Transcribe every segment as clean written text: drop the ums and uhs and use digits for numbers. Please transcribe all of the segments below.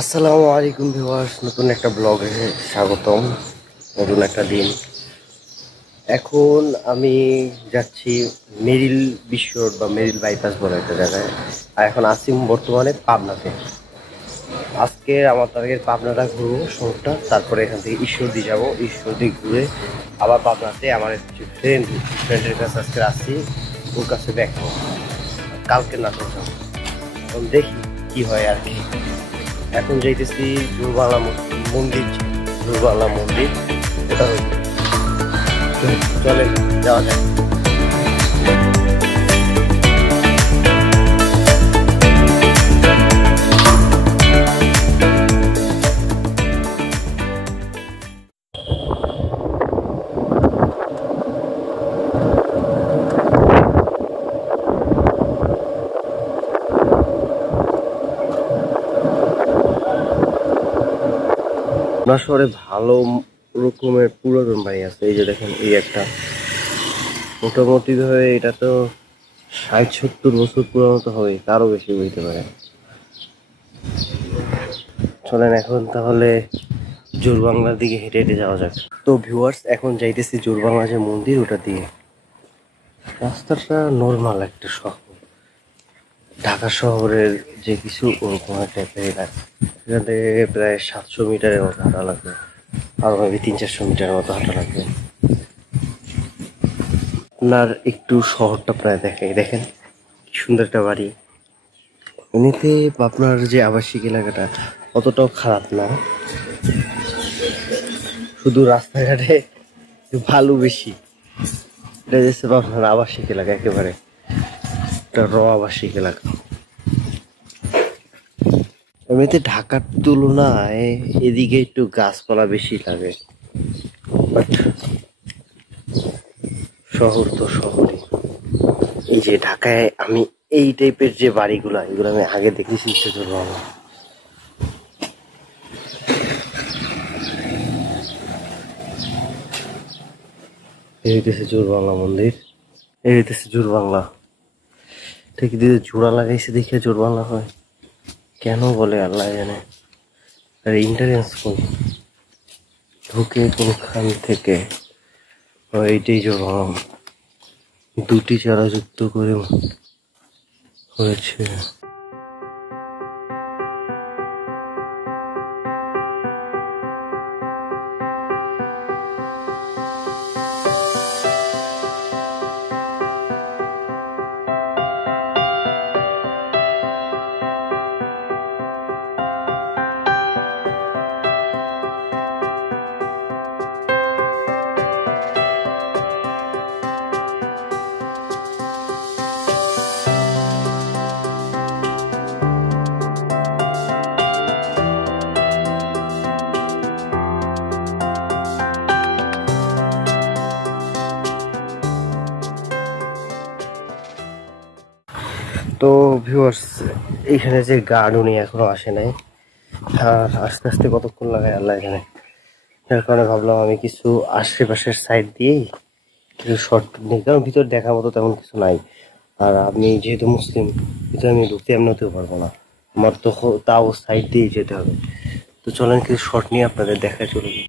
আসসালামু আলাইকুম ভিউয়ার্স, নতুন একটা ব্লগে স্বাগতম। নতুন একটা দিন। এখন আমি যাচ্ছি মেরিল বিশ্ব রোড বা মেরিল বাইপাস বলে একটা জায়গায়। আর এখন আছি বর্তমানে পাবনাতে। আজকে আমার টার্গেট পাবনাটা ঘুরবো শহরটা, তারপরে এখান থেকে ঈশ্বরদী যাবো। ঈশ্বরদী ঘুরে আবার পাবনাতে আমার কিছু ফ্রেন্ডের কাছে আজকে আসছি, ওর কাছে ব্যাক করবো। কালকে নাটক যাবো, এখন দেখি কি হয় আর কি। এখন যাইতেছি জোরবাংলা মন্দির, জোরবাংলা মন্দির ওটা হচ্ছে। চলেন যাওয়া যায়। আপনার শহরে ভালো রকমের পুরাতন বাড়ি আছে। এই যে দেখেন, এই একটা মোটামুটি ধরে এটা তো 60-70 বছর পুরানো তো হবে, তারও বেশি হইতে পারে। চলেন এখন তাহলে জোরবাংলার দিকে হেঁটে হেঁটে যাওয়া যাক। তো ভিউয়ার্স, এখন যাইতেছি জোরবাংলা যে মন্দির ওটা দিয়ে। রাস্তাটা নর্মাল একটা শহর, ঢাকা শহরের যে কিছু ওরকম একটা এলাকা। এখান থেকে প্রায় 700 মিটারের মতো হাঁটা লাগবে, আর মেবি 300-400 মিটারের মতো হাঁটা লাগবে। আপনার একটু শহরটা প্রায় দেখাই, দেখেন কি সুন্দর একটা বাড়ি। এমনিতে আপনার যে আবাসিক এলাকাটা অতটাও খারাপ না, শুধু রাস্তাঘাটে ভালো বেশি। এটা হচ্ছে আপনার আবাসিক এলাকা, একেবারে একটা আবাসিক এলাকা। এমনিতে ঢাকার তুলনায় এদিকে একটু গাছপালা বেশি লাগে, বাট শহর তো শহরই। এই যে ঢাকায় আমি এই টাইপের যে বাড়িগুলা, এগুলো আমি আগে দেখেছি জোরবাংলা। এই হইতেছে জোরবাংলা মন্দির, এই হইতেছে জোরবাংলা। ঠিক দিয়ে জোড়া লাগাইছে দেখে জোরবাংলা হয়, কেন বলে আল্লাহ জানে। আর ইন্টারেন্স কোন ঢুকে কোনখান থেকে, এইটাই জোরবাংলা। দুটি চারা যুক্ত করে হয়েছে। তো ভিউয়ার্স, এইখানে যে গার্ড উনি এখনো আসে নাই, আর আস্তে আস্তে কতক্ষণ লাগায় আল্লাহ জানে। যার কারণে ভাবলাম আমি কিছু আশেপাশের সাইড দিয়েই কিছু শর্ট নিই, কারণ ভিতর দেখার মতো তেমন কিছু নাই। আর আমি যেহেতু মুসলিম, ভিতরে আমি ঢুকতে এমনি হতেও পারবো না, আমার তো তাও সাইড দিয়েই যেতে হবে। তো চলেন কিছু শর্ট নিয়ে আপনাদের দেখায় চলে যাই।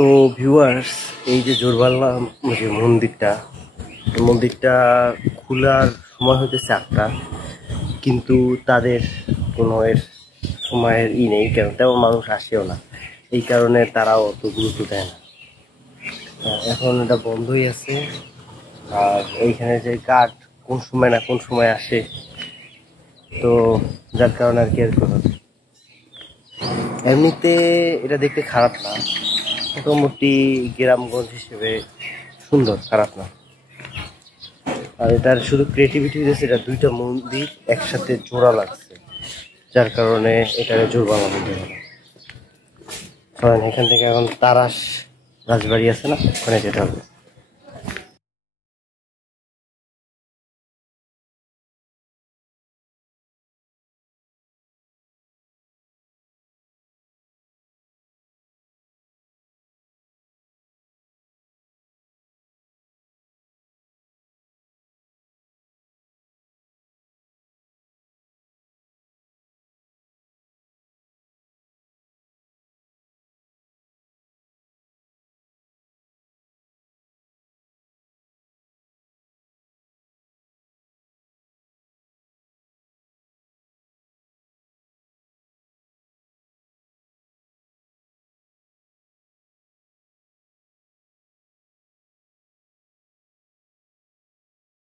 তো ভিউয়ার্স, এই যে জোরবাংলা যে মন্দিরটা খোলার সময় হতেছে 8টা, কিন্তু তাদের কোনো এর সময়ের নেই, কেন তেমন মানুষ আসেও না, এই কারণে তারাও অত গুরুত্ব দেয় না। এখন এটা বন্ধই আছে। আর এইখানে যে গার্ড কোন সময় না কোন সময় আসে, তো যার কারণে আর কি আর করা। এমনিতে এটা দেখতে খারাপ না, মোটামুটি গ্রামগঞ্জ হিসেবে সুন্দর, খারাপ না। আর এটার শুধু ক্রিয়েটিভিটি হয়েছে, এটা 2টা মন্দির একসাথে জোড়া লাগছে, যার কারণে এটাকে জোরবাংলা মন্দির হলো। কারণ এখান থেকে এখন তারাস রাজবাড়ি আছে না, ওখানে যেতে হবে।